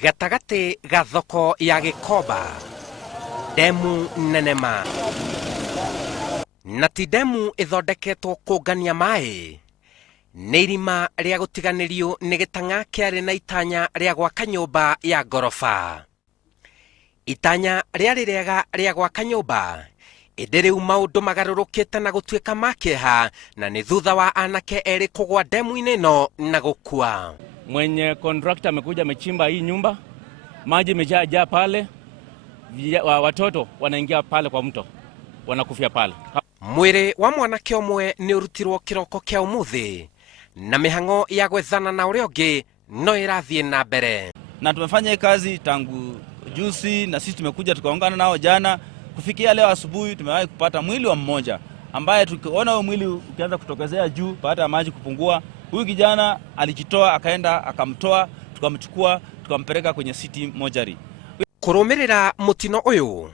Gatagati ga thoko ya Gĩkomba, demu nenema na ti demu ithondeketwo kũngania maĩ, nĩ irima rĩa gũtiganĩrio nĩ gĩtang'a kĩarĩ na itanya rĩa gwaka nyũmba ya ngoroba. Itanya rĩarĩ rĩega rĩa gwaka nyũmba, ĩndĩ rĩu maũndũ magarũrũkĩte na gũtuĩka ma kĩeha, na nĩ thutha wa anake erĩ kũgwa demu-inĩ ĩno na gũkua. Mwenye contractor amekuja amechimba hii nyumba, maji imejaa pale, watoto wanaingia pale kwa mto, wanakufia pale. Mwĩrĩ wa mwanake ũmwe nĩ ũrutirwo kĩroko kĩa ũmũthĩ, na mĩhang'o ya gwethana na ũrĩa ũngĩ no ĩrathiĩ na mbere. Na tumefanya hii kazi tangu juzi, na sisi tumekuja tukaungana nao jana. Kufikia leo asubuhi tumewahi kupata mwili wa mmoja ambaye tukiona huyo mwili ukianza kutokezea juu baada ya maji kupungua. Huyu kijana alijitoa, akaenda akamtoa, tukamchukua tukampeleka kwenye city mortuary. Kũrũmĩrĩra mũtino ũyũ,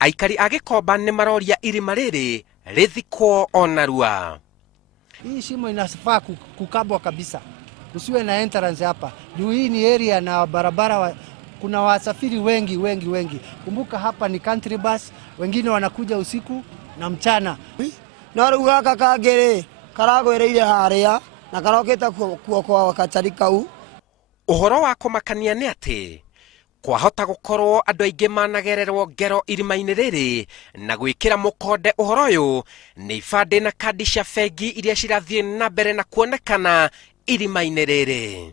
aikari a Gĩkomba nĩ maroria irima rĩrĩ rĩthikwo onarua. Hii shimo inafaa kukabwa kabisa, kusiwe na entrance hapa. Juu hii ni area na barabara kuna wasafiri wengi. Kumbuka hapa ni country bus, wengine wanakuja usiku na mchana. Na rĩu gaka kangĩrĩ karagwereire harĩa na karokĩte kwa kacari kau. Ũhoro wa kũmakania nĩ atĩ kwahota gũkorwo andũ aingĩ managererwo ngero irima-inĩ rĩrĩ na gwĩkĩra mũkonde ũhoro ũyũ nĩ ibandĩ na kandi cia bengi iria cirathiĩ na mbere na kuonekana irima-inĩ rĩrĩ.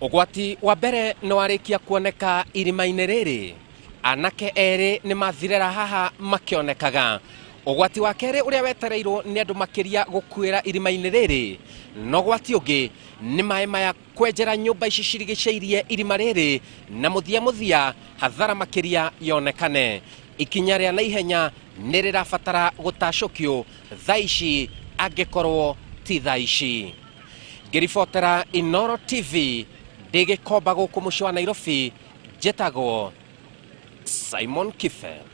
Ũgwati wa mbere nĩ warĩkia kuoneka irima-inĩ rĩrĩ, anake erĩ nĩ mathirĩra haha makĩonekaga. Ũgwati wa kerĩ ũrĩa wetereirwo nĩ andũ makĩria gũkuĩra irima-inĩ rĩrĩ, no ũgwati ũngĩ nĩ maĩ maya kwenjera nyũmba ici cirigicĩirie irima rĩrĩ, na mũthia hathara makĩria yonekane. Ikinya rĩa naihenya nĩ rĩrabatara gũtacũkio thaa ici angĩkorwo ti thaa ici. Ngĩribotera Inooro TV, ndĩ Gĩkomba gũkũ mũciĩ wa Nairobi, njĩtagwo Simon Kife.